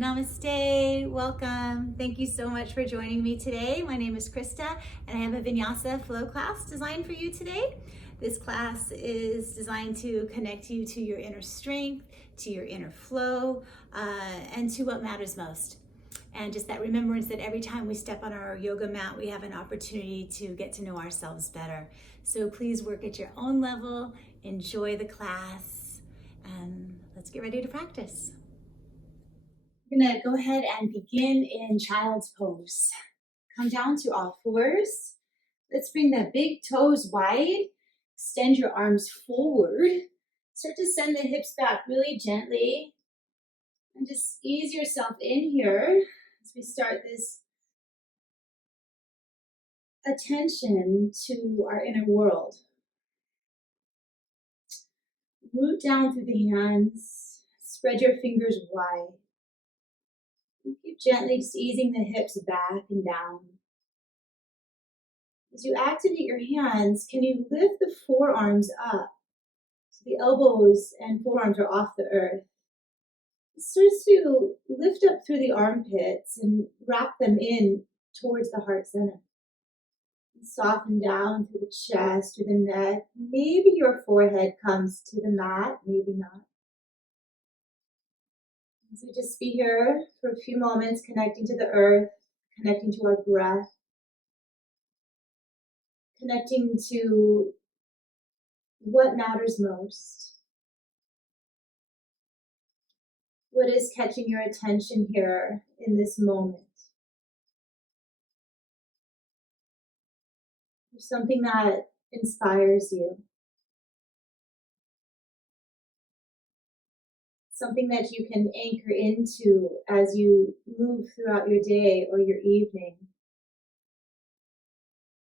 Namaste, welcome. Thank you so much for joining me today. My name is Krista and I have a Vinyasa flow class designed for you today. This class is designed to connect you to your inner strength, to your inner flow, and to what matters most. And just that remembrance that every time we step on our yoga mat, we have an opportunity to get to know ourselves better. So please work at your own level, enjoy the class, and let's get ready to practice. We're gonna go ahead and begin in child's pose. Come down to all fours. Let's bring the big toes wide. Extend your arms forward. Start to send the hips back really gently. And just ease yourself in here as we start this attention to our inner world. Root down through the hands. Spread your fingers wide. Keep gently just easing the hips back and down. As you activate your hands, can you lift the forearms up so the elbows and forearms are off the earth? Start to lift up through the armpits and wrap them in towards the heart center. And soften down through the chest, through the neck. Maybe your forehead comes to the mat, maybe not. As we just be here for a few moments, connecting to the earth, connecting to our breath, connecting to what matters most. What is catching your attention here in this moment? There's something that inspires you. Something that you can anchor into as you move throughout your day or your evening.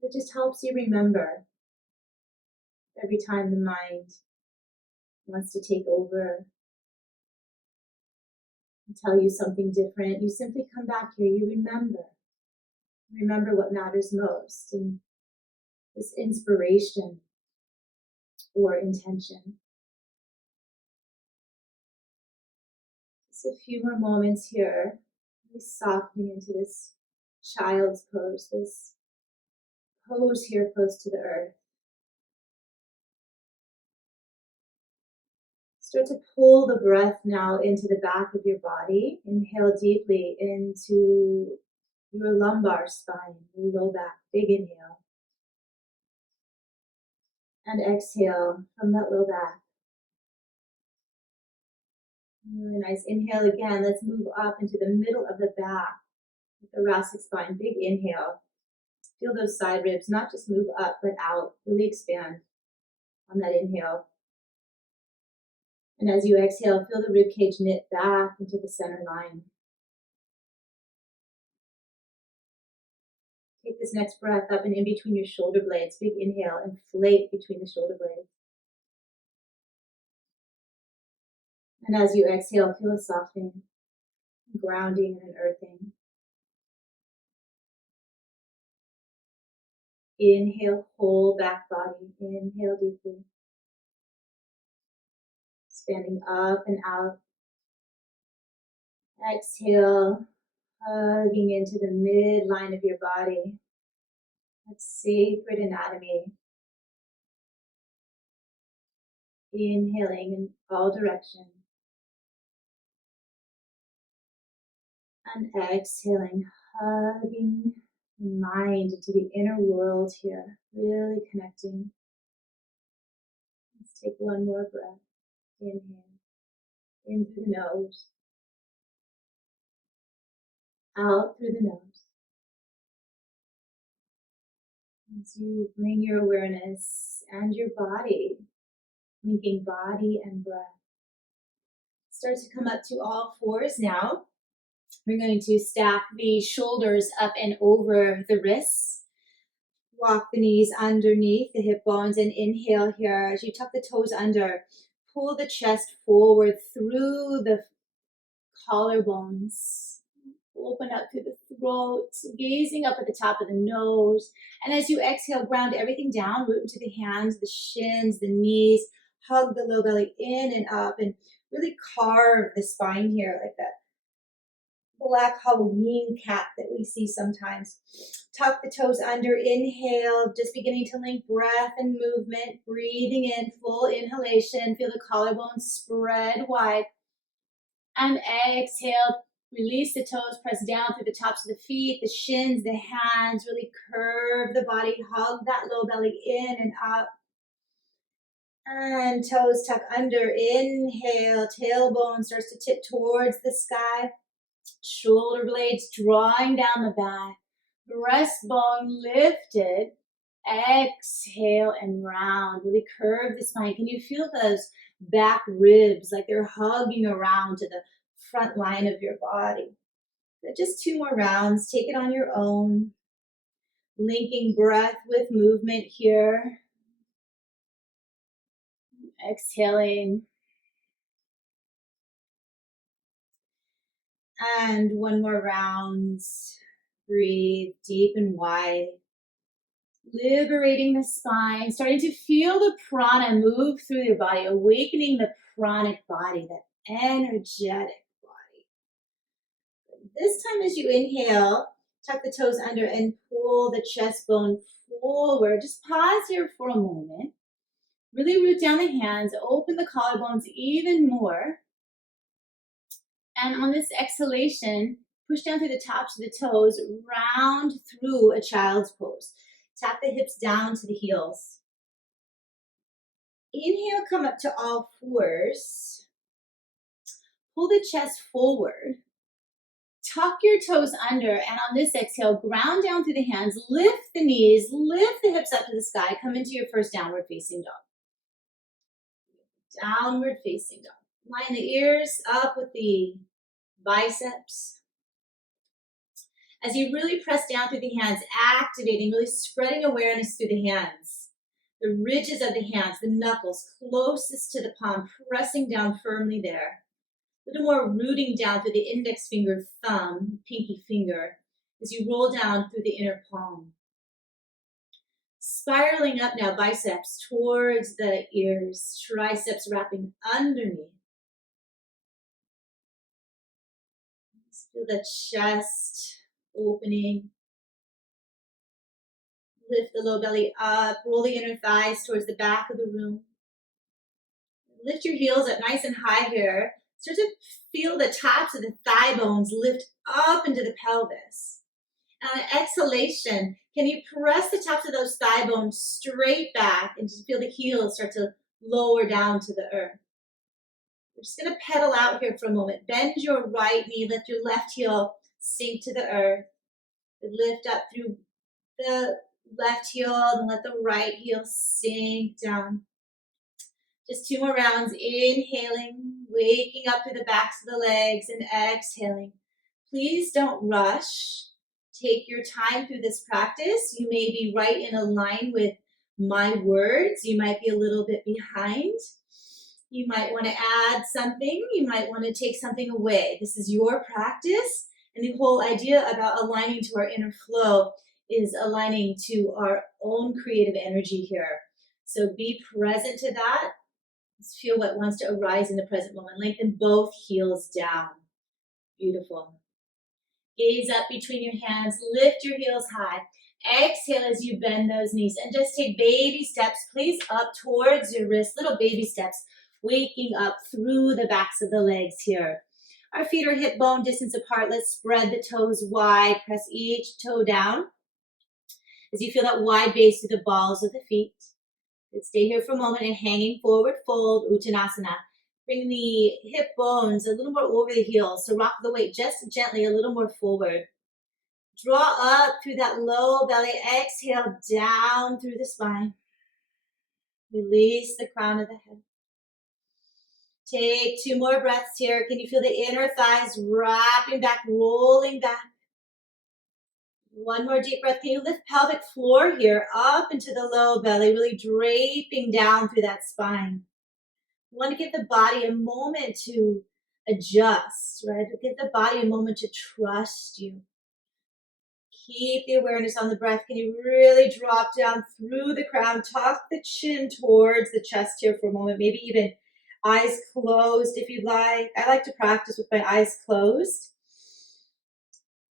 It just helps you remember every time the mind wants to take over and tell you something different. You simply come back here, you remember what matters most, and this inspiration or intention. Just a few more moments here, really softening into this child's pose, this pose here close to the earth. Start to pull the breath now into the back of your body. Inhale deeply into your lumbar spine, your low back. Big inhale. And exhale from that low back. Really nice. Inhale again. Let's move up into the middle of the back, the thoracic spine. Big inhale. Feel those side ribs not just move up, but out. Really expand on that inhale. And as you exhale, feel the ribcage knit back into the center line. Take this next breath up and in between your shoulder blades. Big inhale, inflate between the shoulder blades. And as you exhale, feel a softening, grounding, and an earthing. Inhale, whole back body. Inhale deeply. Expanding up and out. Exhale, hugging into the midline of your body. That sacred anatomy. Inhaling in all directions. And exhaling, hugging the mind into the inner world here. Really connecting. Let's take one more breath. Inhale. In through the nose. Out through the nose. As you bring your awareness and your body, linking body and breath. Start to come up to all fours now. We're going to stack the shoulders up and over the wrists. Walk the knees underneath the hip bones and inhale here. As you tuck the toes under, pull the chest forward through the collarbones. Open up through the throat, gazing up at the top of the nose. And as you exhale, ground everything down, root into the hands, the shins, the knees. Hug the low belly in and up and really carve the spine here like that. black Halloween cat that we see sometimes. Tuck the toes under, inhale, just beginning to link breath and movement, breathing in, full inhalation, feel the collarbones spread wide. And exhale, release the toes, press down through the tops of the feet, the shins, the hands, really curve the body, hug that low belly in and up. And toes tuck under, inhale, tailbone starts to tip towards the sky. Shoulder blades drawing down the back. Breastbone lifted. Exhale and round. Really curve the spine. Can you feel those back ribs like they're hugging around to the front line of your body? But just 2 more rounds. Take it on your own. Linking breath with movement here. Exhaling. And 1 more round. Breathe deep and wide. Liberating the spine, starting to feel the prana move through your body, awakening the pranic body, that energetic body. This time as you inhale, tuck the toes under and pull the chest bone forward. Just pause here for a moment. Really root down the hands, open the collarbones even more. And on this exhalation, push down through the tops of the toes, round through a child's pose. Tap the hips down to the heels. Inhale, come up to all fours. Pull the chest forward. Tuck your toes under, and on this exhale, ground down through the hands, lift the knees, lift the hips up to the sky, come into your first downward facing dog. Downward facing dog. Line the ears up with the biceps. As you really press down through the hands, activating, really spreading awareness through the hands. The ridges of the hands, the knuckles closest to the palm, pressing down firmly there. A little more rooting down through the index finger, thumb, pinky finger, as you roll down through the inner palm. Spiraling up now, biceps towards the ears, triceps wrapping underneath. Feel the chest opening. Lift the low belly up, roll the inner thighs towards the back of the room. Lift your heels up nice and high here. Start to feel the tops of the thigh bones lift up into the pelvis. And on exhalation, can you press the tops of those thigh bones straight back and just feel the heels start to lower down to the earth. We're just going to pedal out here for a moment. Bend your right knee, let your left heel sink to the earth. Lift up through the left heel and let the right heel sink down. Just 2 more rounds. Inhaling, waking up through the backs of the legs, and exhaling. Please don't rush. Take your time through this practice. You may be right in a line with my words. You might be a little bit behind. You might want to add something. You might want to take something away. This is your practice. And the whole idea about aligning to our inner flow is aligning to our own creative energy here. So be present to that. Let's feel what wants to arise in the present moment. Lengthen both heels down. Beautiful. Gaze up between your hands. Lift your heels high. Exhale as you bend those knees. And just take baby steps, please, up towards your wrists. Little baby steps. Waking up through the backs of the legs here. Our feet are hip bone distance apart. Let's spread the toes wide. Press each toe down. As you feel that wide base through the balls of the feet. Let's stay here for a moment and hanging forward fold, Uttanasana. Bring the hip bones a little more over the heels. So rock the weight just gently a little more forward. Draw up through that low belly. Exhale down through the spine. Release the crown of the head. Take 2 more breaths here. Can you feel the inner thighs wrapping back, rolling back? 1 more deep breath. Can you lift pelvic floor here up into the low belly, really draping down through that spine? You want to give the body a moment to adjust, right? Give the body a moment to trust you. Keep the awareness on the breath. Can you really drop down through the crown? Tuck the chin towards the chest here for a moment. Maybe even eyes closed if you'd like. I like to practice with my eyes closed.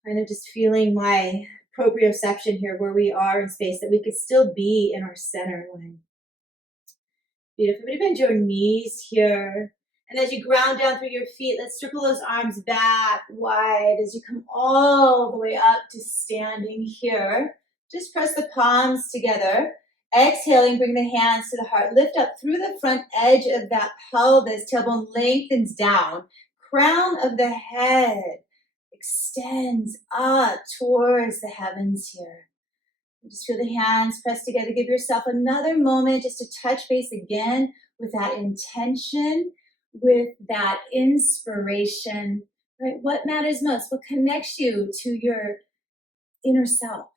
Kind of just feeling my proprioception here, where we are in space, that we could still be in our center line. Beautiful. Bend your knees here. And as you ground down through your feet, let's circle those arms back wide as you come all the way up to standing here. Just press the palms together. Exhaling, bring the hands to the heart. Lift up through the front edge of that pelvis. Tailbone lengthens down. Crown of the head extends up towards the heavens here. Just feel the hands pressed together. Give yourself another moment just to touch base again with that intention, with that inspiration, right? What matters most? What connects you to your inner self,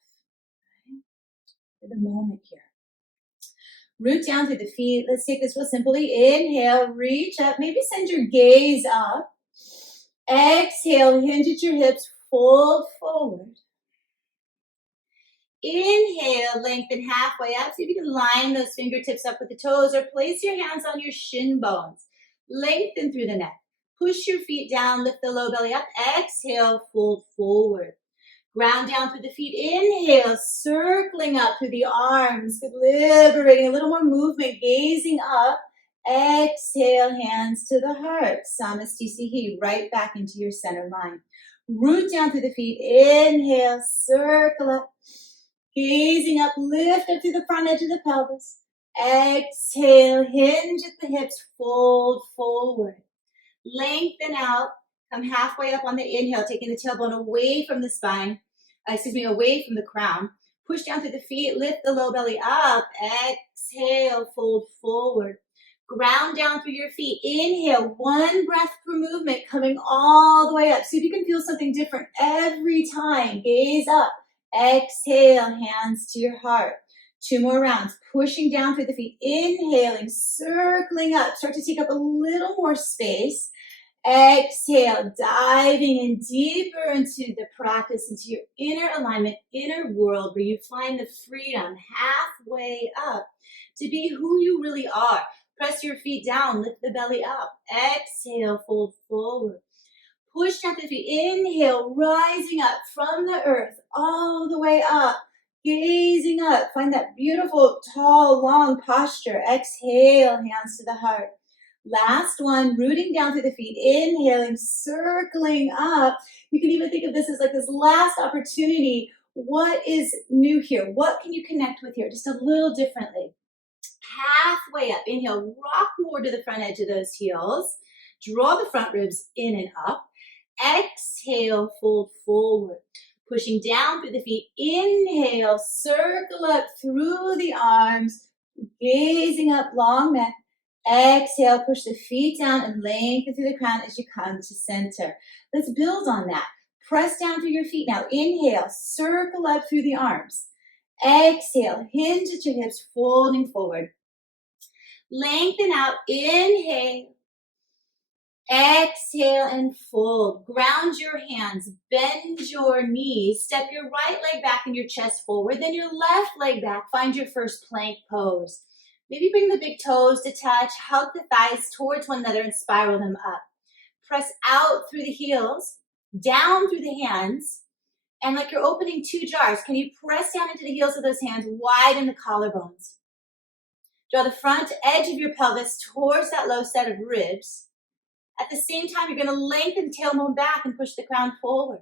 right? For the moment here. Root down through the feet. Let's take this real simply. Inhale, reach up. Maybe send your gaze up. Exhale, hinge at your hips, fold forward. Inhale, lengthen halfway up. See if you can line those fingertips up with the toes, or place your hands on your shin bones. Lengthen through the neck. Push your feet down, lift the low belly up. Exhale, fold forward. Ground down through the feet. Inhale, circling up through the arms. Good, liberating, a little more movement, gazing up. Exhale, hands to the heart. Samastisihi, right back into your center line. Root down through the feet. Inhale, circle up. Gazing up, lift up through the front edge of the pelvis. Exhale, hinge at the hips, fold forward. Lengthen out, come halfway up on the inhale, taking the tailbone away from the spine, away from the crown. Push down through the feet, lift the low belly up. Exhale, fold forward. Ground down through your feet. Inhale, one breath per movement, coming all the way up. See if you can feel something different every time. Gaze up. Exhale, hands to your heart. 2 more rounds. Pushing down through the feet. Inhaling, circling up. Start to take up a little more space. Exhale, diving in deeper into the practice, into your inner alignment, inner world, where you find the freedom halfway up to be who you really are. Press your feet down, lift the belly up. Exhale, fold forward. Push down the feet. Inhale, rising up from the earth all the way up. Gazing up. Find that beautiful, tall, long posture. Exhale, hands to the heart. Last one, rooting down through the feet. Inhaling, circling up. You can even think of this as like this last opportunity. What is new here? What can you connect with here? Just a little differently. Halfway up. Inhale, rock more to the front edge of those heels. Draw the front ribs in and up. Exhale, fold forward. Pushing down through the feet. Inhale, circle up through the arms. Gazing up, long neck. Exhale, push the feet down and lengthen through the crown as you come to center. Let's build on that. Press down through your feet now. Inhale, circle up through the arms. Exhale, hinge at your hips, folding forward. Lengthen out. Inhale. Exhale and fold. Ground your hands. Bend your knees. Step your right leg back and your chest forward. Then your left leg back. Find your first plank pose. Maybe bring the big toes to touch. Hug the thighs towards one another and spiral them up. Press out through the heels. Down through the hands. And like you're opening 2 jars, can you press down into the heels of those hands, widen the collarbones. Draw the front edge of your pelvis towards that low set of ribs. At the same time, you're going to lengthen tailbone back and push the crown forward.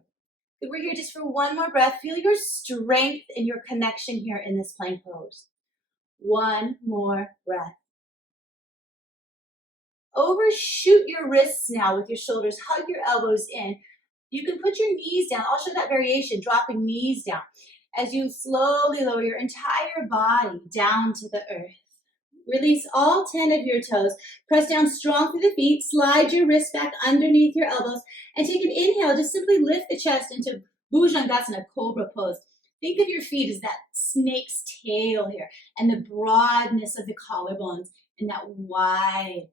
Good, we're here just for 1 more breath. Feel your strength and your connection here in this plank pose. 1 more breath. Overshoot your wrists now with your shoulders. Hug your elbows in. You can put your knees down. I'll show that variation, dropping knees down as you slowly lower your entire body down to the earth. Release all 10 of your toes. Press down strong through the feet. Slide your wrists back underneath your elbows. And take an inhale. Just simply lift the chest into Bhujangasana, Cobra pose. Think of your feet as that snake's tail here. And the broadness of the collarbones. And that wide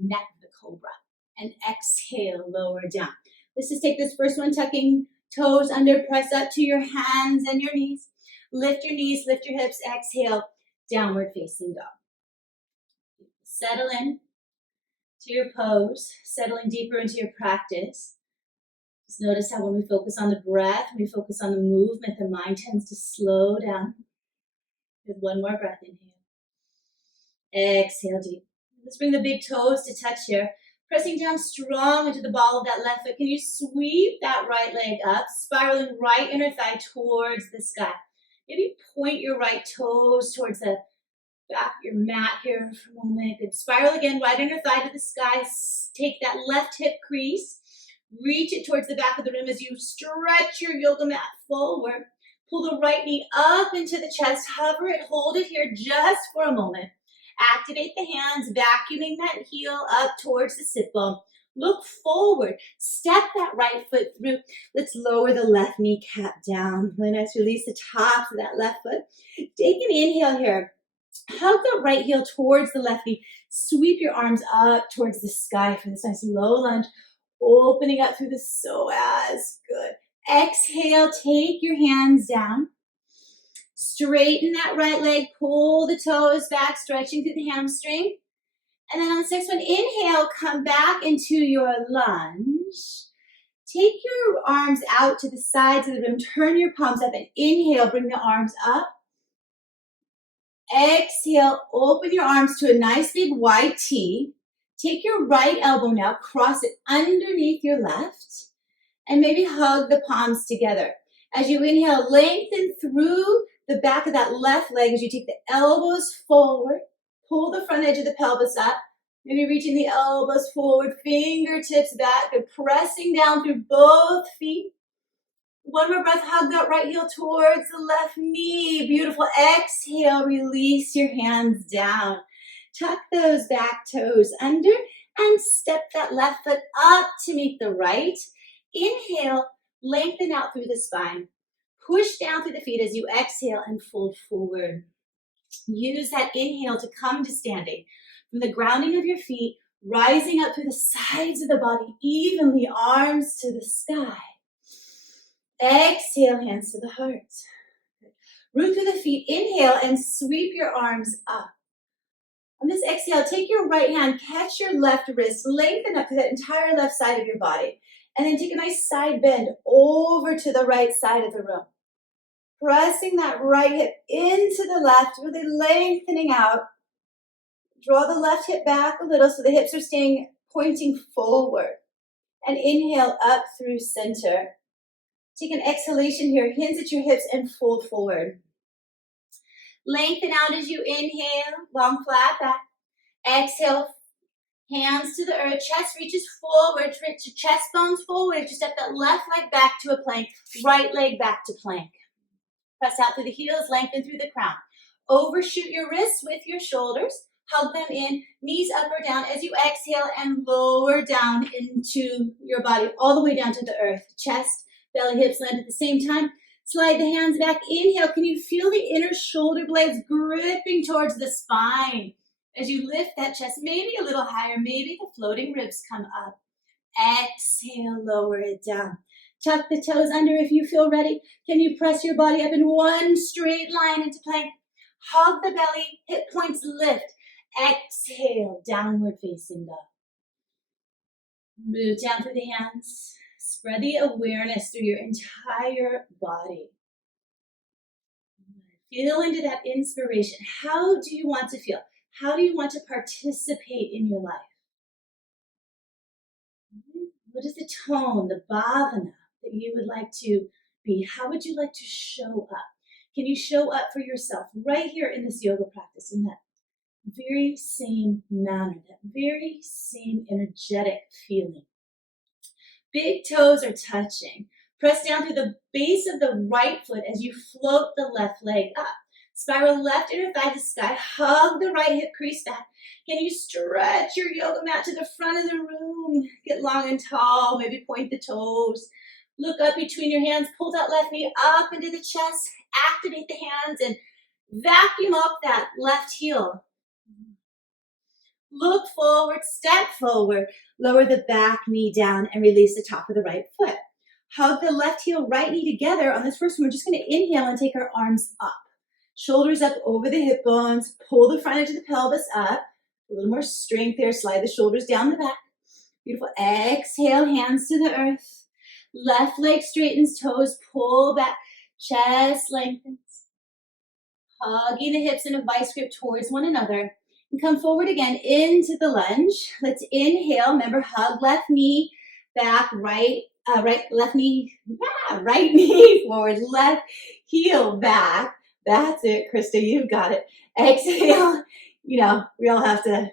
neck of the cobra. And exhale, lower down. Let's just take this first one, tucking toes under. Press up to your hands and your knees. Lift your knees, lift your hips. Exhale. Downward facing dog. Settle in to your pose, settling deeper into your practice. Just notice how when we focus on the breath, when we focus on the movement, the mind tends to slow down. With one more breath, inhale. Exhale deep. Let's bring the big toes to touch here. Pressing down strong into the ball of that left foot. Can you sweep that right leg up, spiraling right inner thigh towards the sky? Maybe point your right toes towards the back of your mat here for a moment. Good. Spiral again, right inner thigh to the sky. Take that left hip crease. Reach it towards the back of the room as you stretch your yoga mat forward. Pull the right knee up into the chest. Hover it, hold it here just for a moment. Activate the hands, vacuuming that heel up towards the sit bone. Look forward. Step that right foot through. Let's lower the left kneecap down. Really nice. Release the top of that left foot. Take an inhale here. Hug that right heel towards the left knee. Sweep your arms up towards the sky for this nice low lunge. Opening up through the psoas. Good. Exhale. Take your hands down. Straighten that right leg, pull the toes back, stretching through the hamstring. And then on this next one, inhale, come back into your lunge. Take your arms out to the sides of the room, turn your palms up, and inhale, bring the arms up. Exhale, open your arms to a nice big wide T. Take your right elbow now, cross it underneath your left, and maybe hug the palms together. As you inhale, lengthen through the back of that left leg as you take the elbows forward. Pull the front edge of the pelvis up. Maybe reaching the elbows forward, fingertips back, and pressing down through both feet. One more breath, hug that right heel towards the left knee. Beautiful. Exhale, release your hands down. Tuck those back toes under and step that left foot up to meet the right. Inhale, lengthen out through the spine. Push down through the feet as you exhale and fold forward. Use that inhale to come to standing. From the grounding of your feet, rising up through the sides of the body, evenly, arms to the sky. Exhale, hands to the heart. Root through the feet, inhale and sweep your arms up. On this exhale, take your right hand, catch your left wrist, lengthen up to the entire left side of your body. And then take a nice side bend over to the right side of the room. Pressing that right hip into the left, really lengthening out. Draw the left hip back a little so the hips are staying pointing forward. And inhale up through center. Take an exhalation here, hinge at your hips and fold forward. Lengthen out as you inhale, long flat back. Exhale, hands to the earth, chest reaches forward, reach your chest bones forward. Just step that left leg back to a plank, right leg back to plank. Press out through the heels, lengthen through the crown. Overshoot your wrists with your shoulders. Hug them in, knees up or down as you exhale and lower down into your body, all the way down to the earth. Chest, belly, hips land at the same time. Slide the hands back. Inhale. Can you feel the inner shoulder blades gripping towards the spine? As you lift that chest, maybe a little higher, maybe the floating ribs come up. Exhale, lower it down. Tuck the toes under if you feel ready. Can you press your body up in one straight line into plank? Hug the belly, hip points lift. Exhale, downward facing dog. Move down through the hands. Spread the awareness through your entire body. Feel into that inspiration. How do you want to feel? How do you want to participate in your life? What is the tone, the bhavana that you would like to be? How would you like to show up? Can you show up for yourself right here in this yoga practice in that very same manner, that very same energetic feeling? Big toes are touching. Press down through the base of the right foot as you float the left leg up. Spiral left inner thigh to sky. Hug the right hip crease back. Can you stretch your yoga mat to the front of the room? Get long and tall. Maybe point the toes. Look up between your hands. Pull that left knee up into the chest. Activate the hands and vacuum up that left heel. Look forward, step forward. Lower the back knee down and release the top of the right foot. Hug the left heel, right knee together. On this first one, we're just going to inhale and take our arms up. Shoulders up over the hip bones. Pull the front edge of the pelvis up. A little more strength there. Slide the shoulders down the back. Beautiful. Exhale, hands to the earth. Left leg straightens, toes pull back, chest lengthens. Hugging the hips in a vice grip towards one another. And come forward again into the lunge. Let's inhale. Remember, hug left knee back, right knee forward, left heel back. That's it, Krista, you got it. Exhale. We all have to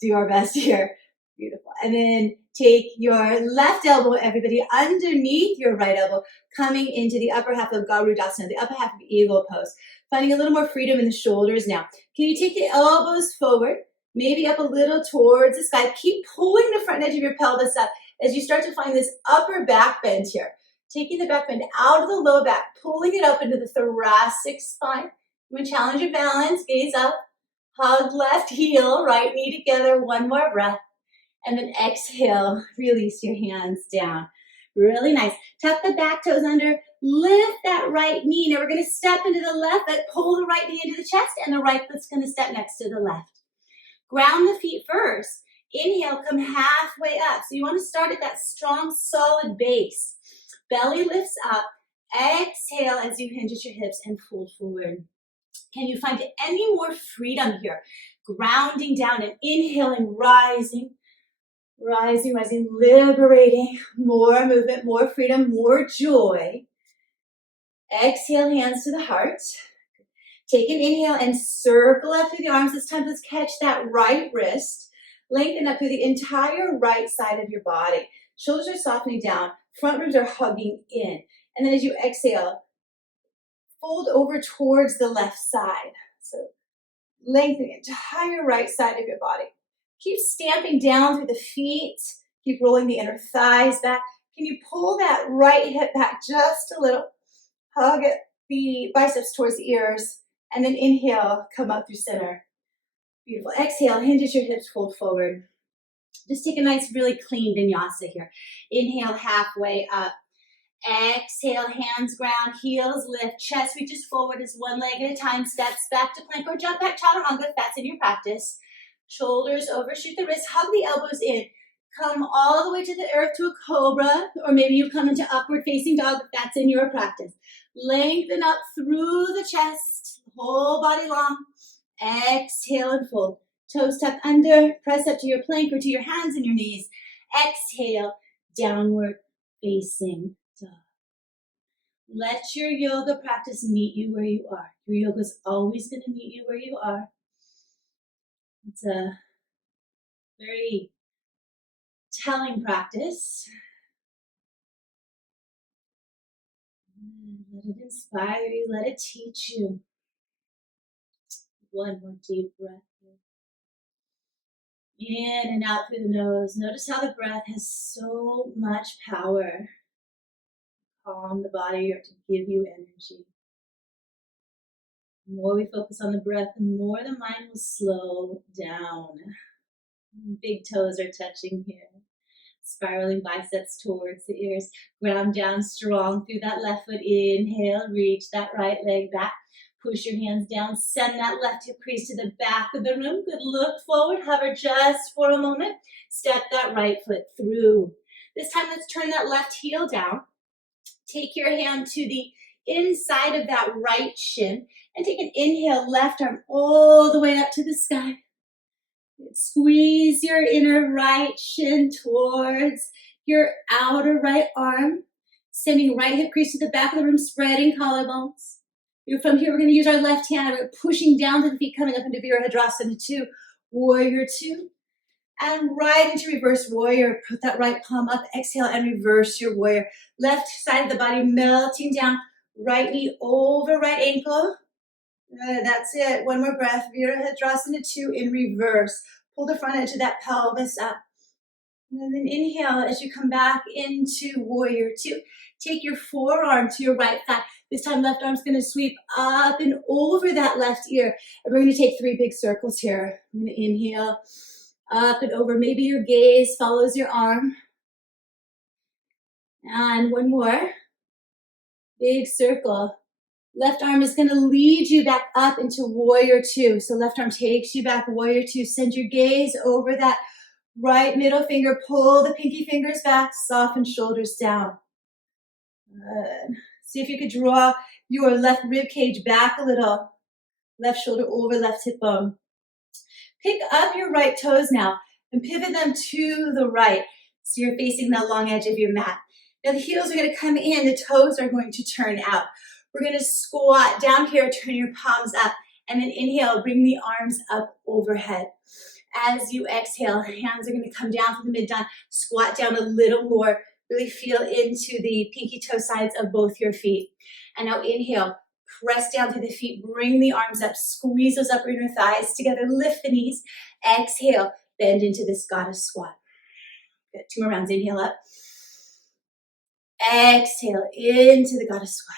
do our best here. Beautiful. And then take your left elbow, everybody, underneath your right elbow, coming into the upper half of Garudasana, the upper half of Eagle Pose. Finding a little more freedom in the shoulders now. Can you take the elbows forward, maybe up a little towards the sky? Keep pulling the front edge of your pelvis up as you start to find this upper back bend here. Taking the back bend out of the low back, pulling it up into the thoracic spine. You want to challenge your balance, gaze up. Hug left heel, right knee together, one more breath. And then exhale, release your hands down. Really nice. Tuck the back toes under, lift that right knee. Now we're going to step into the left foot, pull the right knee into the chest, and the right foot's going to step next to the left. Ground the feet first. Inhale, come halfway up. So you want to start at that strong, solid base. Belly lifts up. Exhale as you hinge at your hips and fold forward. Can you find any more freedom here? Grounding down and inhaling, rising, liberating, more movement, more freedom, more joy. Exhale, hands to the heart. Take an inhale and circle up through the arms. This time, let's catch that right wrist. Lengthen up through the entire right side of your body. Shoulders are softening down. Front ribs are hugging in. And then as you exhale, fold over towards the left side. So lengthen the entire right side of your body. Keep stamping down through the feet. Keep rolling the inner thighs back. Can you pull that right hip back just a little? Hug the biceps towards the ears. And then inhale, come up through center. Beautiful. Exhale, hinge at your hips, fold forward. Just take a nice, really clean vinyasa here. Inhale, halfway up. Exhale, hands ground, heels lift, chest reaches forward as one leg at a time, steps back to plank or jump back chaturanga if that's in your practice. Shoulders overshoot the wrists, hug the elbows in. Come all the way to the earth to a cobra, or maybe you come into upward facing dog if that's in your practice. Lengthen up through the chest, whole body long. Exhale and fold. Toes tuck under, press up to your plank or to your hands and your knees. Exhale, downward facing dog. Let your yoga practice meet you where you are. Your yoga is always going to meet you where you are. It's a very telling practice. Let it inspire you. Let it teach you. One more deep breath. In and out through the nose. Notice how the breath has so much power to calm the body or to give you energy. The more we focus on the breath, the more the mind will slow down. Big toes are touching here. Spiraling biceps towards the ears. Ground down strong through that left foot. Inhale, reach that right leg back. Push your hands down. Send that left hip crease to the back of the room. Good. Look forward. Hover just for a moment. Step that right foot through. This time, let's turn that left heel down. Take your hand to the inside of that right shin and take an inhale, left arm all the way up to the sky. Squeeze your inner right shin towards your outer right arm. Sending right hip crease to the back of the room, spreading collarbones. From here, we're going to use our left hand. We're pushing down to the feet, coming up into Virabhadrasana 2, Warrior 2. And right into reverse warrior. Put that right palm up. Exhale and reverse your warrior. Left side of the body melting down. Right knee over right ankle. That's it. One more breath. Virabhadrasana 2 in reverse. Pull the front edge of that pelvis up. And then inhale as you come back into warrior 2. Take your forearm to your right thigh. This time left arm's going to sweep up and over that left ear. And we're going to take 3 big circles here. I'm going to inhale up and over. Maybe your gaze follows your arm. And one more. Big circle. Left arm is going to lead you back up into warrior 2. So left arm takes you back, warrior 2. Send your gaze over that right middle finger. Pull the pinky fingers back. Soften shoulders down. Good. See if you could draw your left rib cage back a little. Left shoulder over left hip bone. Pick up your right toes now and pivot them to the right. So you're facing that long edge of your mat. Now the heels are going to come in, the toes are going to turn out. We're going to squat down here, turn your palms up, and then inhale, bring the arms up overhead. As you exhale, hands are going to come down to the mid-down, squat down a little more, really feel into the pinky toe sides of both your feet. And now inhale, press down through the feet, bring the arms up, squeeze those upper inner thighs together, lift the knees, exhale, bend into this goddess squat. Good, 2 more rounds, inhale up. Exhale into the goddess squat.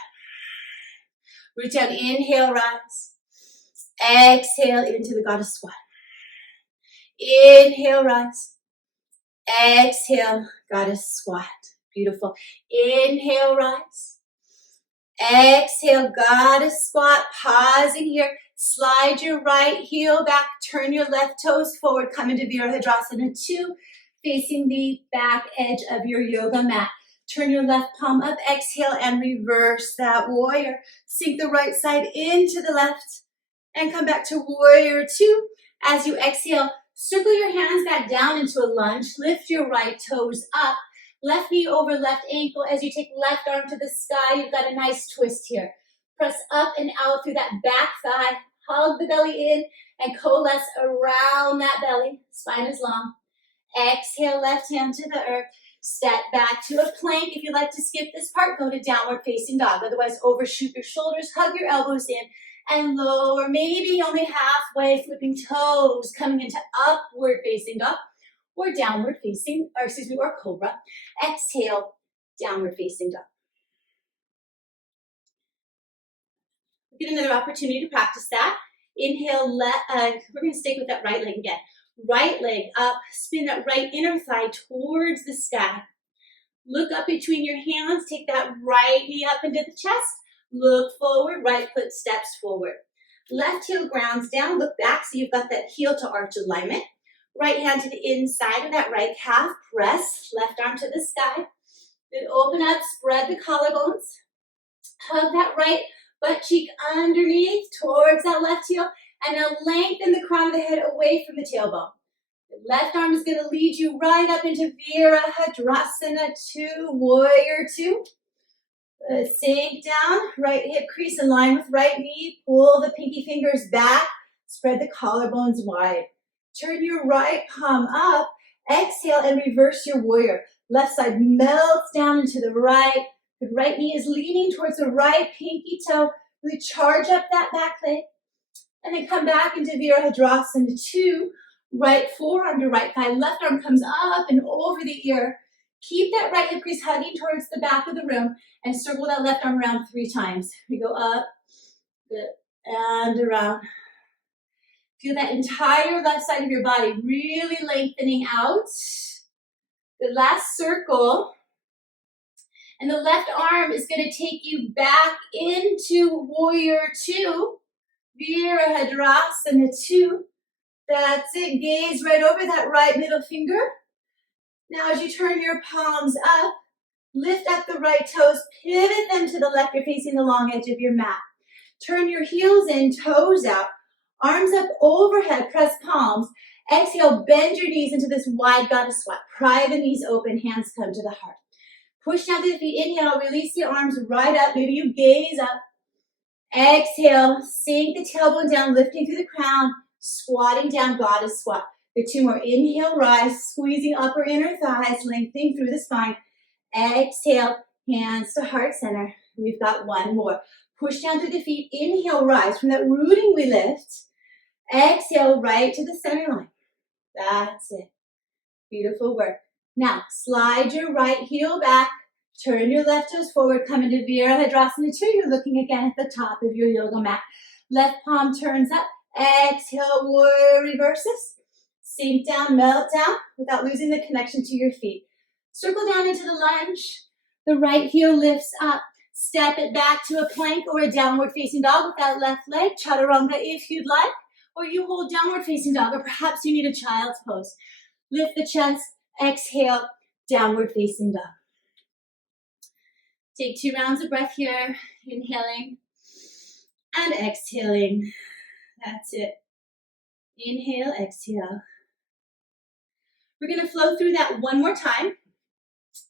Root down, inhale, rise. Exhale into the goddess squat. Inhale, rise. Exhale, goddess squat. Beautiful. Inhale, rise. Exhale, goddess squat. Pausing here. Slide your right heel back. Turn your left toes forward. Come into Virabhadrasana 2, facing the back edge of your yoga mat. Turn your left palm up. Exhale and reverse that warrior. Sink the right side into the left and come back to warrior 2. As you exhale, circle your hands back down into a lunge. Lift your right toes up. Left knee over left ankle. As you take left arm to the sky, you've got a nice twist here. Press up and out through that back thigh. Hug the belly in and coalesce around that belly. Spine is long. Exhale, left hand to the earth. Step back to a plank. If you'd like to skip this part, go to downward facing dog. Otherwise, overshoot your shoulders, hug your elbows in, and lower, maybe only halfway, flipping toes, coming into upward facing dog, or downward facing, or cobra. Exhale, downward facing dog. Get another opportunity to practice that. Inhale, we're going to stick with that right leg again. Right leg up, spin that right inner thigh towards the sky. Look up between your hands, take that right knee up into the chest. Look forward, right foot steps forward. Left heel grounds down, look back so you've got that heel to arch alignment. Right hand to the inside of that right calf, press, left arm to the sky. Then open up, spread the collarbones. Hug that right butt cheek underneath towards that left heel. And now lengthen the crown of the head away from the tailbone. The left arm is going to lead you right up into Virabhadrasana 2, warrior 2. Sink down, right hip crease in line with right knee. Pull the pinky fingers back. Spread the collarbones wide. Turn your right palm up. Exhale and reverse your warrior. Left side melts down into the right. The right knee is leaning towards the right pinky toe. Really charge up that back leg. And then come back into Virabhadrasana 2. Right forearm to right thigh. Left arm comes up and over the ear. Keep that right hip crease hugging towards the back of the room and circle that left arm around 3 times. We go up, good, and around. Feel that entire left side of your body really lengthening out. The last circle. And the left arm is going to take you back into warrior 2. Virabhadrasana 2. That's it. Gaze right over that right middle finger. Now as you turn your palms up, lift up the right toes, pivot them to the left. You're facing the long edge of your mat. Turn your heels in, toes out, arms up overhead, press palms. Exhale, bend your knees into this wide goddess squat. Pry the knees open, hands come to the heart. Push down through the feet. Inhale, release the arms right up. Maybe you gaze up. Exhale, sink the tailbone down, lifting through the crown, squatting down, goddess squat. Good, 2 more. Inhale, rise, squeezing upper inner thighs, lengthening through the spine. Exhale, hands to heart center. We've got 1 more. Push down through the feet. Inhale, rise. From that rooting we lift. Exhale, right to the center line. That's it. Beautiful work. Now, slide your right heel back. Turn your left toes forward. Come into Virabhadrasana 2. You're looking again at the top of your yoga mat. Left palm turns up. Exhale, warrior reverses. Sink down, melt down without losing the connection to your feet. Circle down into the lunge. The right heel lifts up. Step it back to a plank or a downward facing dog with that left leg. Chaturanga if you'd like. Or you hold downward facing dog, or perhaps you need a child's pose. Lift the chest. Exhale, downward facing dog. Take 2 rounds of breath here, inhaling and exhaling. That's it. Inhale, exhale. We're going to flow through that one more time,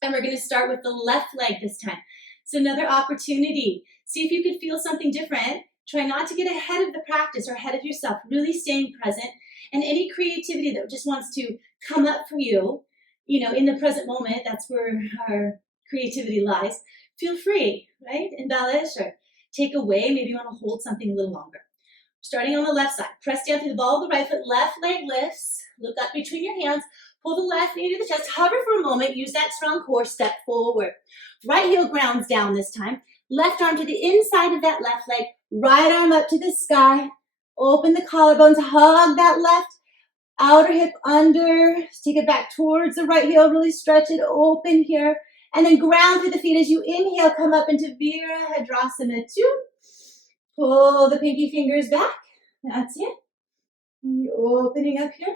and we're going to start with the left leg this time. So another opportunity. See if you can feel something different. Try not to get ahead of the practice or ahead of yourself, really staying present. And any creativity that just wants to come up for you, in the present moment, that's where our creativity lies. Feel free, right? Embellish or take away. Maybe you want to hold something a little longer. Starting on the left side. Press down through the ball of the right foot. Left leg lifts. Look up between your hands. Pull the left knee to the chest. Hover for a moment. Use that strong core. Step forward. Right heel grounds down this time. Left arm to the inside of that left leg. Right arm up to the sky. Open the collarbones. Hug that left outer hip under. Take it back towards the right heel. Really stretch it open here. And then ground through the feet as you inhale. Come up into Virabhadrasana 2. Pull the pinky fingers back. That's it. You're opening up here.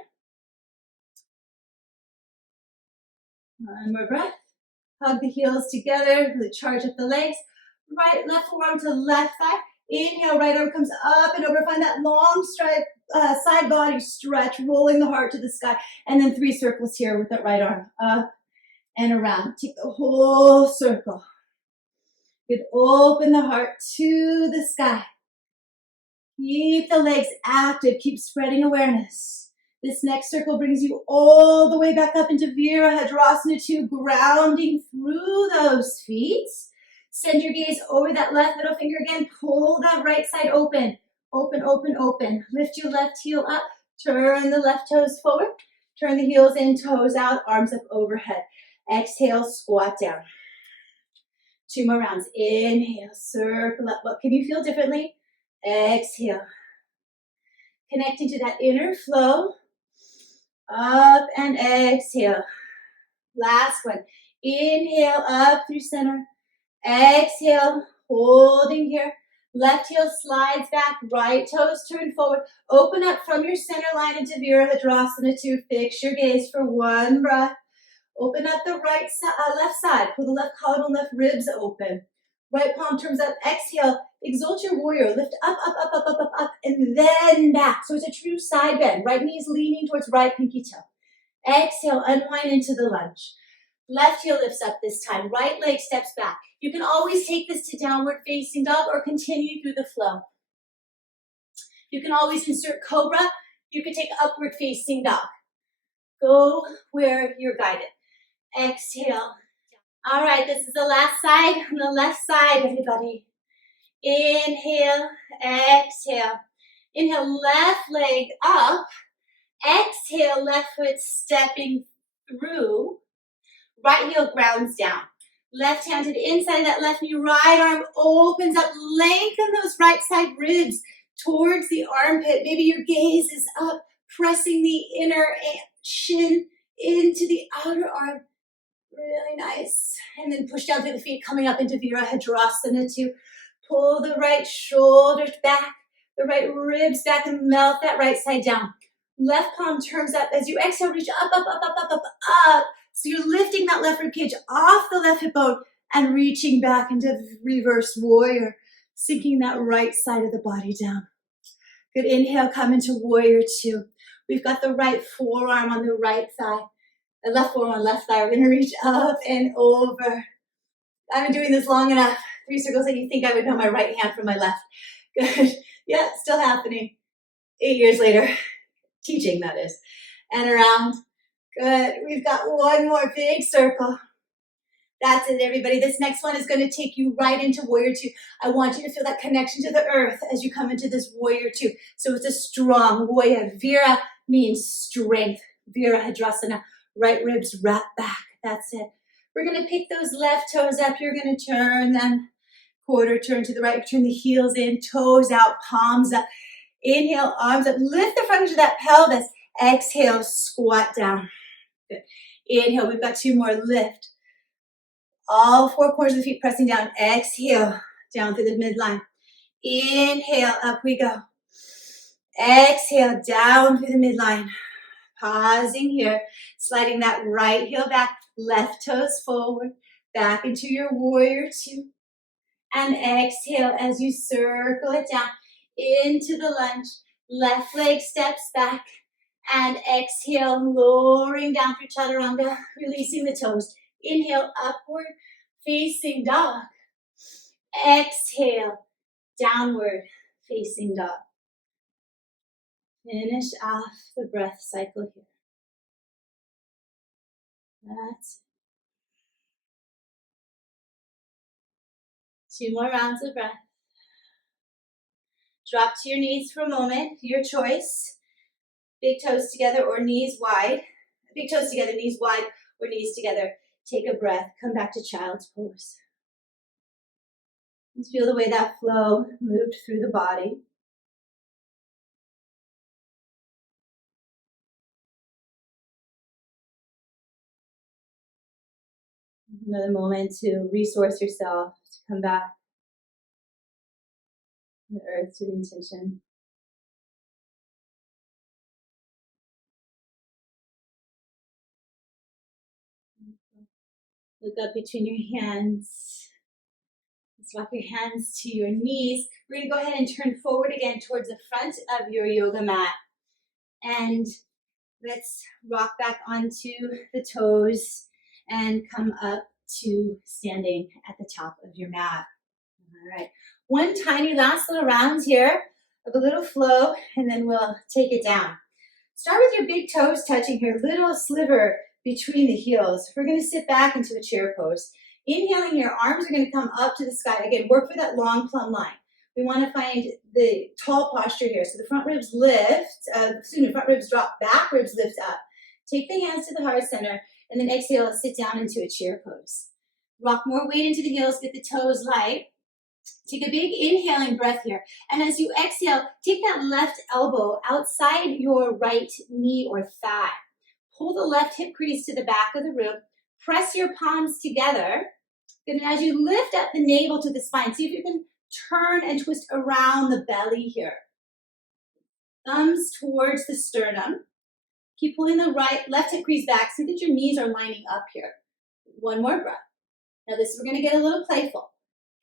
One more breath. Hug the heels together. Really charge up the legs. Right, left forearm to left thigh. Inhale, right arm comes up and over. Find that long side body stretch, rolling the heart to the sky. And then 3 circles here with that right arm. Up and around. Take the whole circle. Good. Open the heart to the sky. Keep the legs active. Keep spreading awareness. This next circle brings you all the way back up into Virabhadrasana 2, grounding through those feet. Send your gaze over that left middle finger again. Pull that right side open. Open, open, open. Lift your left heel up. Turn the left toes forward. Turn the heels in, toes out, arms up overhead. Exhale, squat down. 2 more rounds. Inhale, circle up. What can you feel differently? Exhale. Connecting to that inner flow. Up and exhale. Last one. Inhale up through center. Exhale, holding here. Left heel slides back, right toes turn forward. Open up from your center line into Virabhadrasana 2. Fix your gaze for 1 breath. Open up the left side. Pull the left collarbone, left ribs open. Right palm turns up. Exhale. Exalt your warrior. Lift up, up, up, up, up, up, up, and then back. So it's a true side bend. Right knee is leaning towards right pinky toe. Exhale, unwind into the lunge. Left heel lifts up this time. Right leg steps back. You can always take this to downward facing dog or continue through the flow. You can always insert cobra. You can take upward facing dog. Go where you're guided. Exhale. All right, this is the last side. On the left side, everybody. Inhale, exhale. Inhale, left leg up. Exhale, left foot stepping through. Right heel grounds down. Left hand to the inside of that left knee. Right arm opens up. Lengthen those right side ribs towards the armpit. Maybe your gaze is up, pressing the inner shin into the outer arm. Really nice. And then push down through the feet, coming up into Virabhadrasana 2. Pull the right shoulders back, the right ribs back, and melt that right side down. Left palm turns up. As you exhale, reach up, up, up, up, up, up, up. So you're lifting that left rib cage off the left hip bone and reaching back into reverse warrior, sinking that right side of the body down. Good. Inhale, come into warrior 2. We've got the right forearm on the right thigh. The left forearm on left thigh. We're going to reach up and over. I've been doing this long enough. 3 circles that you think I would know my right hand from my left. Good. Yeah, it's still happening. 8 years later. Teaching, that is. And around. Good. We've got 1 more big circle. That's it, everybody. This next one is going to take you right into warrior 2. I want you to feel that connection to the earth as you come into this warrior 2. So it's a strong warrior. Vira means strength. Virabhadrasana. Right ribs wrap back. That's it. We're going to pick those left toes up. You're going to turn them. Quarter turn to the right. Turn the heels in. Toes out. Palms up. Inhale. Arms up. Lift the front edge of that pelvis. Exhale. Squat down. Good. Inhale. We've got 2 more. Lift. All 4 corners of the feet pressing down. Exhale. Down through the midline. Inhale. Up we go. Exhale. Down through the midline. Pausing here. Sliding that right heel back. Left toes forward. Back into your warrior two. And exhale as you circle it down into the lunge. Left leg steps back. And exhale, lowering down through chaturanga, releasing the toes. Inhale, upward facing dog. Exhale, downward facing dog. Finish off the breath cycle here. That's it. 2 more rounds of breath. Drop to your knees for a moment, your choice. Big toes together or knees wide. Big toes together, knees wide, or knees together. Take a breath, come back to child's pose. Just feel the way that flow moved through the body. Another moment to resource yourself, to come back to the earth, to the intention. Look up between your hands. Let's walk your hands to your knees. We're going to go ahead and turn forward again towards the front of your yoga mat. And let's rock back onto the toes and come up to standing at the top of your mat. All right. One tiny last little round here of a little flow, and then we'll take it down. Start with your big toes touching here, little sliver between the heels. We're going to sit back into a chair pose. Inhaling, your arms are going to come up to the sky. Again, work for that long plumb line. We want to find the tall posture here. So the front ribs lift, front ribs drop, back ribs lift up. Take the hands to the heart center, and then exhale, sit down into a chair pose. Rock more weight into the heels, get the toes light. Take a big inhaling breath here. And as you exhale, take that left elbow outside your right knee or thigh. Pull the left hip crease to the back of the room. Press your palms together. And as you lift up the navel to the spine, see if you can turn and twist around the belly here. Thumbs towards the sternum. Keep pulling the left hip crease back. See that your knees are lining up here. One more breath. Now we're going to get a little playful.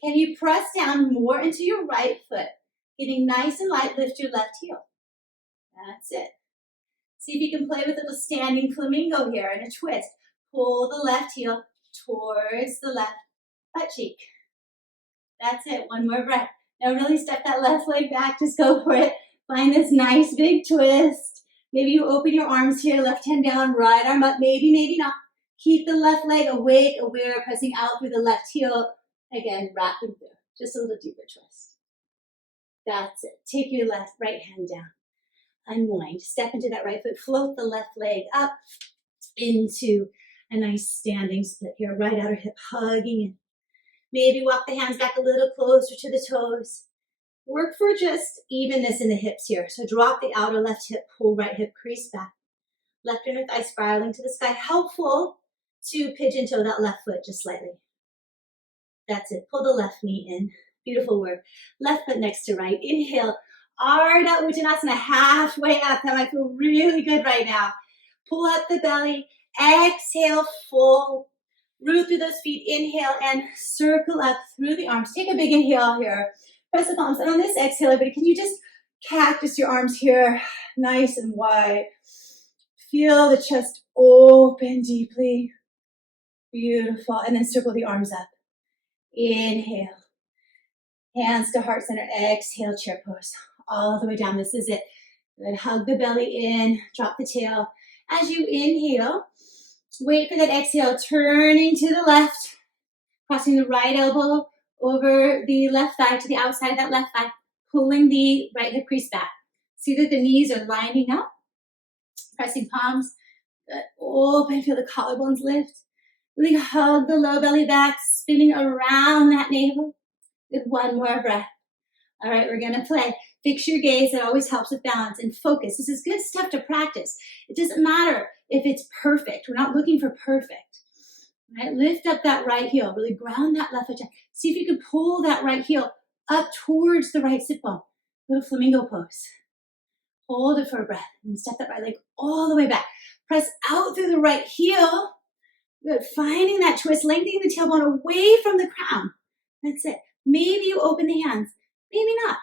Can you press down more into your right foot? Getting nice and light, lift your left heel. That's it. See if you can play with a little standing flamingo here and a twist. Pull the left heel towards the left butt cheek. That's it. One more breath. Now really step that left leg back. Just go for it. Find this nice big twist. Maybe you open your arms here, left hand down, right arm up. Maybe, maybe not. Keep the left leg awake, aware, pressing out through the left heel. Again, wrapping through. Just a little deeper twist. That's it. Take your right hand down. Unwind. Step into that right foot. Float the left leg up into a nice standing split here. Right outer hip hugging in. Maybe walk the hands back a little closer to the toes. Work for just evenness in the hips here. So drop the outer left hip, pull right hip crease back. Left inner thigh spiraling to the sky. Helpful to pigeon toe that left foot just slightly. That's it. Pull the left knee in. Beautiful work. Left foot next to right. Inhale. Ardha Uttanasana, halfway up. That might feel really good right now. Pull up the belly. Exhale, fold. Root through those feet. Inhale and circle up through the arms. Take a big inhale here. Press the palms. And on this exhale, everybody, can you just cactus your arms here, nice and wide. Feel the chest open deeply. Beautiful. And then circle the arms up. Inhale. Hands to heart center. Exhale, chair pose. All the way down. This is it. Good. Hug the belly in. Drop the tail. As you inhale, wait for that exhale. Turning to the left. Crossing the right elbow over the left thigh to the outside of that left thigh. Pulling the right hip crease back. See that the knees are lining up. Pressing palms. Good. Open. Feel the collarbones lift. Really hug the low belly back. Spinning around that navel. With one more breath. All right, we're going to play. Fix your gaze. That always helps with balance and focus. This is good stuff to practice. It doesn't matter if it's perfect. We're not looking for perfect. All right, lift up that right heel. Really ground that left foot down. See if you can pull that right heel up towards the right sit bone. Little flamingo pose. Hold it for a breath. And step that right leg all the way back. Press out through the right heel. Good. Finding that twist, lengthening the tailbone away from the crown. That's it. Maybe you open the hands. Maybe not.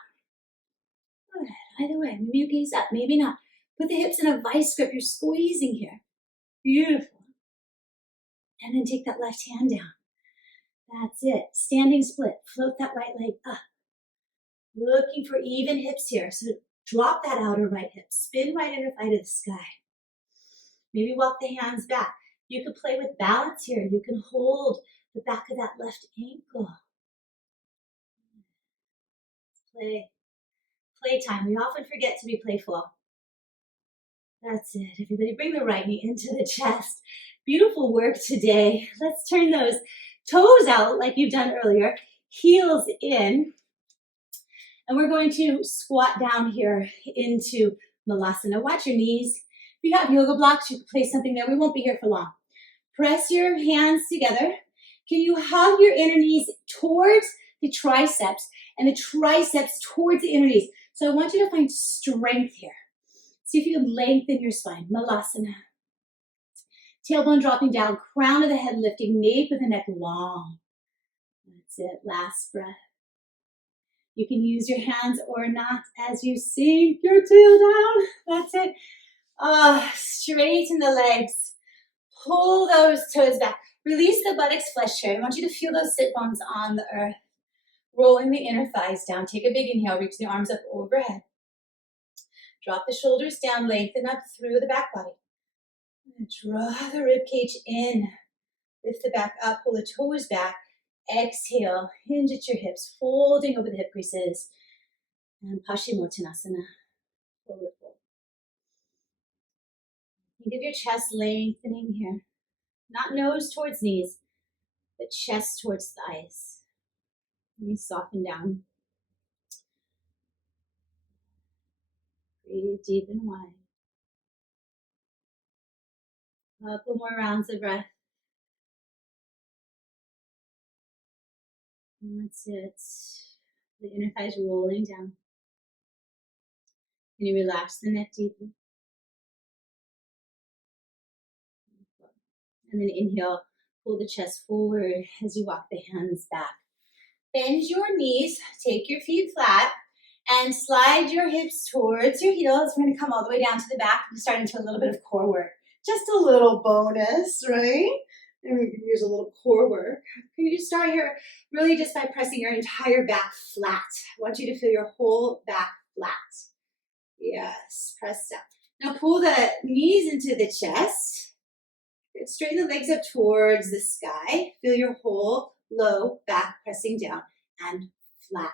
Good. Either way. Maybe you gaze up. Maybe not. Put the hips in a vice grip. You're squeezing here. Beautiful. And then take that left hand down. That's it. Standing split. Float that right leg up. Looking for even hips here. So drop that outer right hip. Spin right inner thigh to the sky. Maybe walk the hands back. You can play with balance here. You can hold the back of that left ankle. Play. Playtime. We often forget to be playful. That's it. Everybody bring the right knee into the chest. Beautiful work today. Let's turn those toes out like you've done earlier. Heels in. And we're going to squat down here into Malasana. Watch your knees. If you have yoga blocks, you can place something there. We won't be here for long. Press your hands together. Can you hug your inner knees towards the triceps and the triceps towards the inner knees? So I want you to find strength here. See if you can lengthen your spine. Malasana. Tailbone dropping down, crown of the head lifting, nape of the neck long. That's it. Last breath. You can use your hands or not as you sink your tail down. That's it. Straighten the legs. Pull those toes back. Release the buttocks, flesh here. I want you to feel those sit bones on the earth. Rolling the inner thighs down. Take a big inhale. Reach the arms up overhead. Drop the shoulders down. Lengthen up through the back body. Draw the rib cage in. Lift the back up. Pull the toes back. Exhale. Hinge at your hips. Folding over the hip creases. And Paschimottanasana. Forward fold. Think of your chest lengthening here. Not nose towards knees, but chest towards thighs. Let me soften down. Breathe deep and wide. A couple more rounds of breath. And that's it. The inner thighs rolling down. Can you relax the neck deeply? And then inhale, pull the chest forward as you walk the hands back. Bend your knees, take your feet flat, and slide your hips towards your heels. We're going to come all the way down to the back and start into a little bit of core work. Just a little bonus, right? And we can use a little core work. Can you start here really just by pressing your entire back flat? I want you to feel your whole back flat. Yes, press down. Now pull the knees into the chest. Straighten the legs up towards the sky. Feel your whole low back pressing down and flat.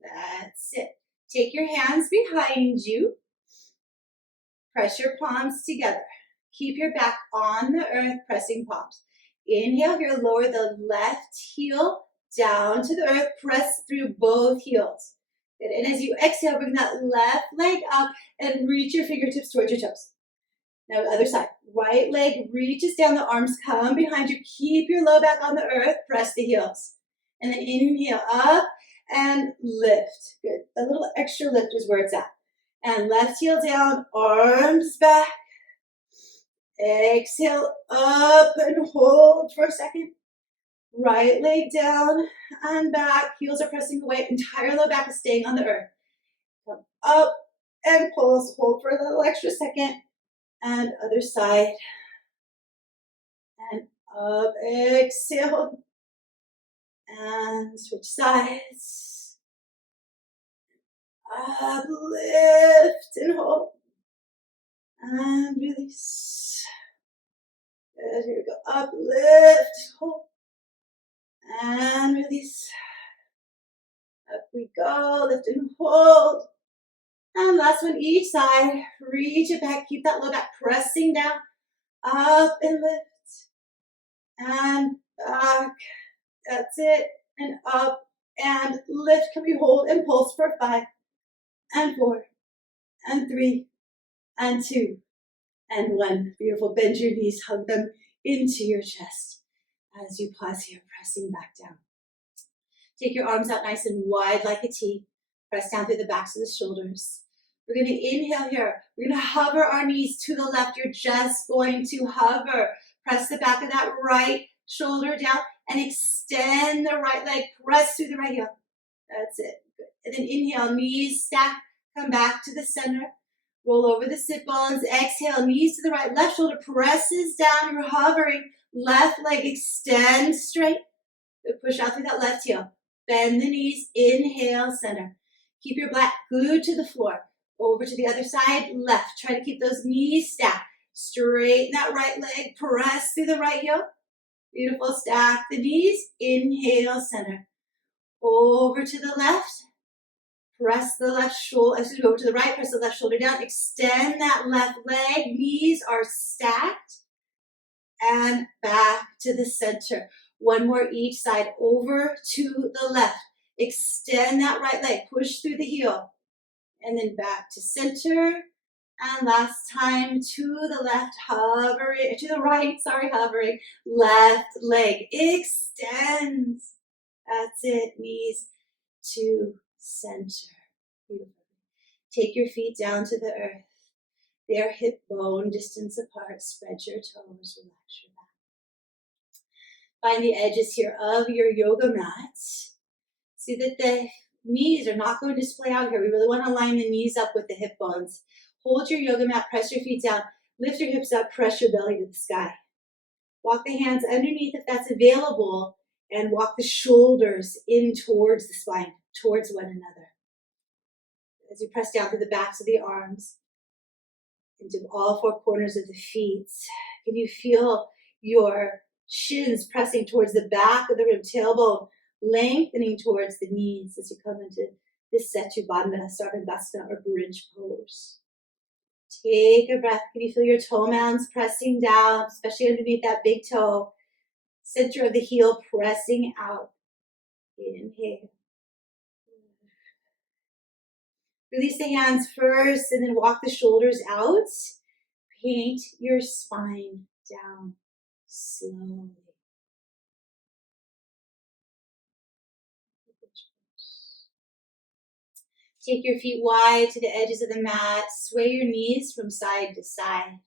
That's it. Take your hands behind you. Press your palms together. Keep your back on the earth, pressing palms. Inhale here, lower the left heel down to the earth. Press through both heels. Good. And as you exhale, bring that left leg up and reach your fingertips towards your toes. Now the other side. Right leg reaches down, the arms come behind you. Keep your low back on the earth. Press the heels. And then inhale up and lift. Good. A little extra lift is where it's at. And left heel down, arms back. Exhale up and hold for a second. Right leg down and back. Heels are pressing away. Entire low back is staying on the earth. Come up and pulse. Hold for a little extra second. And other side. And up, exhale. And switch sides. Up, lift and hold. And release. Good, here we go. Up, lift, hold. And release. Up we go, lift and hold. And last one, each side. Reach it back, keep that low back pressing down. Up and lift. And back. That's it. And up and lift. Can we hold and pulse for 5 and 4 and 3 and 2 and 1. Beautiful. Bend your knees, hug them into your chest as you pause here, pressing back down. Take your arms out nice and wide like a T. Press down through the backs of the shoulders. We're going to inhale here. We're going to hover our knees to the left. You're just going to hover. Press the back of that right shoulder down and extend the right leg. Press through the right heel. That's it. Good. And then inhale, knees stack. Come back to the center. Roll over the sit bones. Exhale, knees to the right. Left shoulder presses down. You're hovering. Left leg extend straight. Push out through that left heel. Bend the knees. Inhale, center. Keep your back glued to the floor. Over to the other side, left. Try to keep those knees stacked. Straighten that right leg. Press through the right heel. Beautiful. Stack the knees. Inhale, center. Over to the left. Press the left shoulder, over to the right, press the left shoulder down. Extend that left leg. Knees are stacked. And back to the center. One more each side. Over to the left. Extend that right leg. Push through the heel. And then back to center. And last time to the left, hovering, to the right, hovering. Left leg extends. That's it. Knees to center. Beautiful. Take your feet down to the earth. They are hip bone distance apart. Spread your toes. Relax your back. Find the edges here of your yoga mat. See that the knees are not going to splay out here. We really want to line the knees up with the hip bones. Hold your yoga mat. Press your feet down. Lift your hips up. Press your belly to the sky. Walk the hands underneath if that's available. And walk the shoulders in towards the spine, towards one another. As you press down through the backs of the arms, into all four corners of the feet, can you feel your shins pressing towards the back of the rib, tailbone lengthening towards the knees as you come into this Setu Bandha, Sarvangasana, or bridge pose. Take a breath. Can you feel your toe mounds pressing down, especially underneath that big toe? Center of the heel pressing out. Inhale. Release the hands first and then walk the shoulders out. Paint your spine down slowly. Take your feet wide to the edges of the mat. Sway your knees from side to side.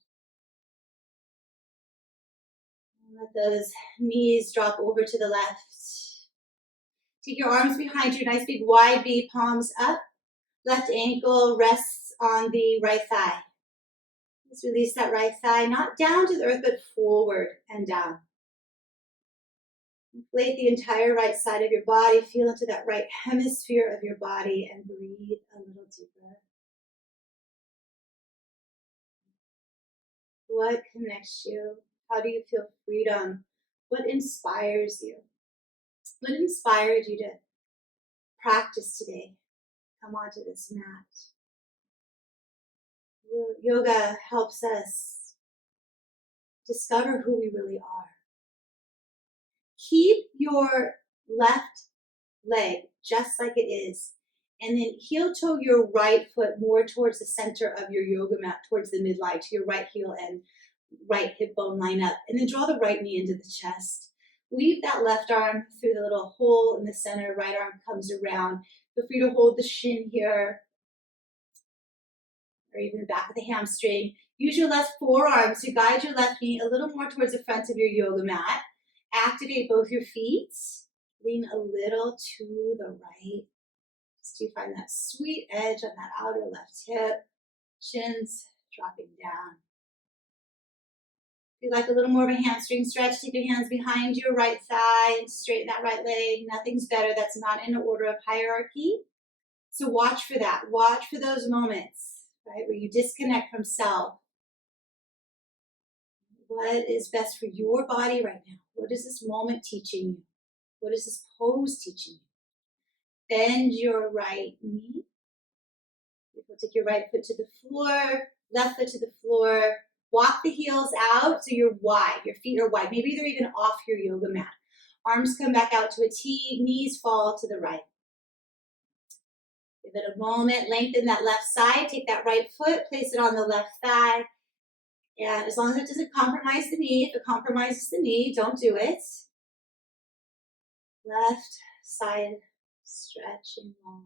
Let those knees drop over to the left. Take your arms behind you, nice big wide V, palms up. Left ankle rests on the right thigh. Let's release that right thigh, not down to the earth, but forward and down. Inflate the entire right side of your body. Feel into that right hemisphere of your body and breathe a little deeper. What connects you? How do you feel freedom? What inspires you? What inspired you to practice today? Come onto this mat. Yoga helps us discover who we really are. Keep your left leg just like it is, and then heel toe your right foot more towards the center of your yoga mat, towards the midline, to your right heel and right hip bone line up, and then draw the right knee into the chest. Weave that left arm through the little hole in the center, right arm comes around. Feel free to hold the shin here, or even the back of the hamstring. Use your left forearm to guide your left knee a little more towards the front of your yoga mat. Activate both your feet. Lean a little to the right. Just to find that sweet edge on that outer left hip. Shins dropping down. If you like a little more of a hamstring stretch, take your hands behind your right thigh and straighten that right leg. Nothing's better. That's not in an order of hierarchy. So watch for that. Watch for those moments, right, where you disconnect from self. What is best for your body right now? What is this moment teaching you? What is this pose teaching you? Bend your right knee. You'll take your right foot to the floor, left foot to the floor. Walk the heels out so you're wide. Your feet are wide. Maybe they're even off your yoga mat. Arms come back out to a T. Knees fall to the right. Give it a moment. Lengthen that left side. Take that right foot. Place it on the left thigh. And as long as it doesn't compromise the knee, if it compromises the knee, don't do it. Left side stretching long.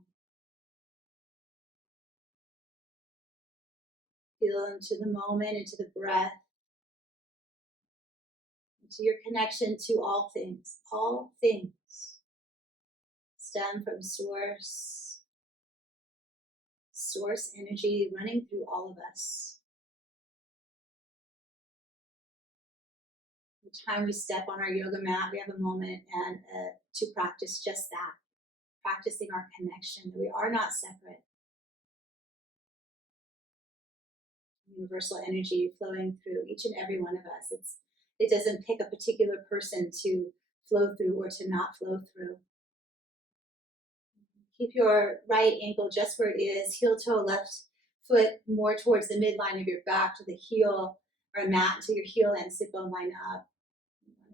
Feel into the moment, into the breath. to your connection to all things. All things stem from source energy running through all of us. Each time we step on our yoga mat, we have a moment and to practice just that, practicing our connection, that we are not separate. Universal energy flowing through each and every one of us. It doesn't pick a particular person to flow through or to not flow through. Keep your right ankle just where it is, heel toe, left foot more towards the midline of your back to the heel or mat until your heel and sit bone line up.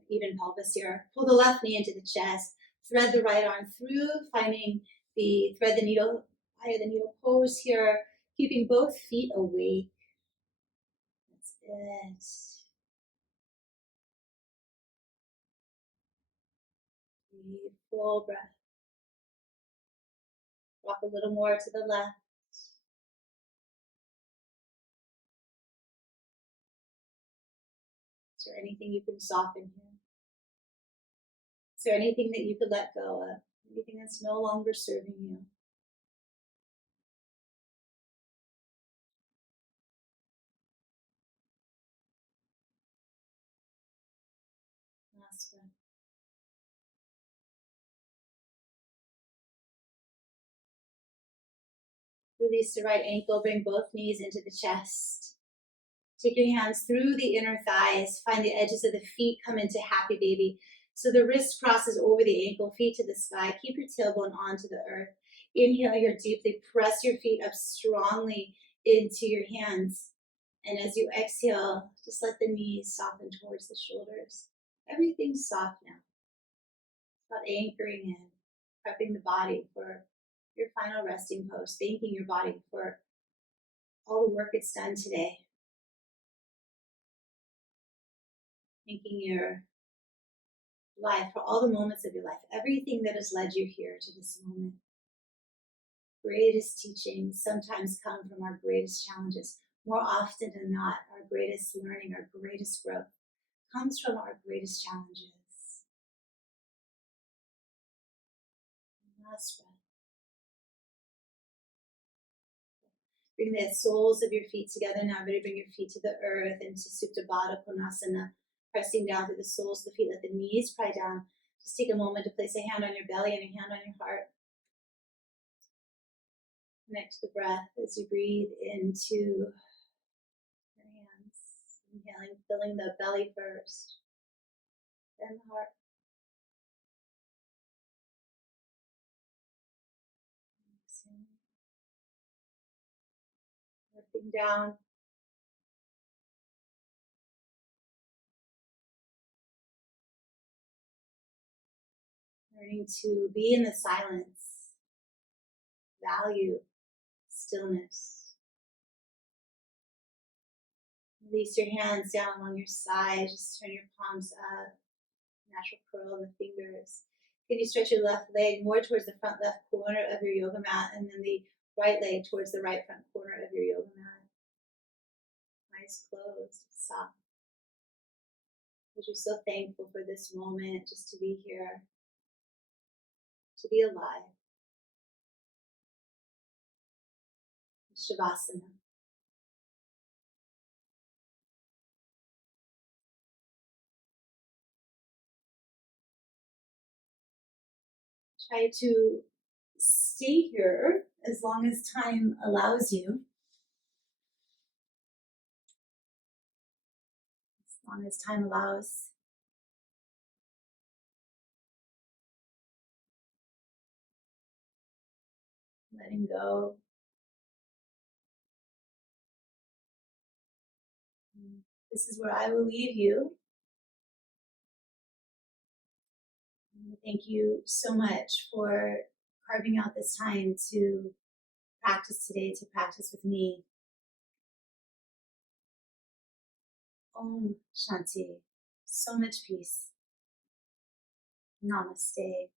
Even pelvis here. Pull the left knee into the chest. Thread the right arm through, finding the thread the needle, higher the needle pose here, keeping both feet awake. That's it. Breathe, full breath. Rock a little more to the left. Is there anything you can soften here? Is there anything that you could let go of? Anything that's no longer serving you? Last breath. Release the right ankle, bring both knees into the chest. Take your hands through the inner thighs, find the edges of the feet, come into happy baby. So the wrist crosses over the ankle, feet to the sky. Keep your tailbone onto the earth. Inhale here deeply, press your feet up strongly into your hands. And as you exhale, just let the knees soften towards the shoulders. Everything's soft now. It's about anchoring in, prepping the body for your final resting pose, thanking your body for all the work it's done today. Thanking your life for all the moments of your life, everything that has led you here to this moment. Greatest teachings sometimes come from our greatest challenges. More often than not, our greatest learning, our greatest growth comes from our greatest challenges. Last breath. Bring the soles of your feet together now. Ready to bring your feet to the earth into Supta Baddha Konasana. Pressing down through the soles of the feet. Let the knees pry down. Just take a moment to place a hand on your belly and a hand on your heart. Connect to the breath as you breathe into your hands. Inhaling, filling the belly first, then the heart. Lifting down. Learning to be in the silence. Value stillness. Release your hands down along your side. Just turn your palms up. Natural curl in the fingers. Can you stretch your left leg more towards the front left corner of your yoga mat, and then the right leg towards the right front corner of your yoga mat. Eyes closed, soft. We're just so thankful for this moment, just to be here, to be alive. Savasana. Try to stay here as long as time allows you. As long as time allows. Letting go. This is where I will leave you. Thank you so much for carving out this time to practice today, to practice with me. Om Shanti. So much peace. Namaste.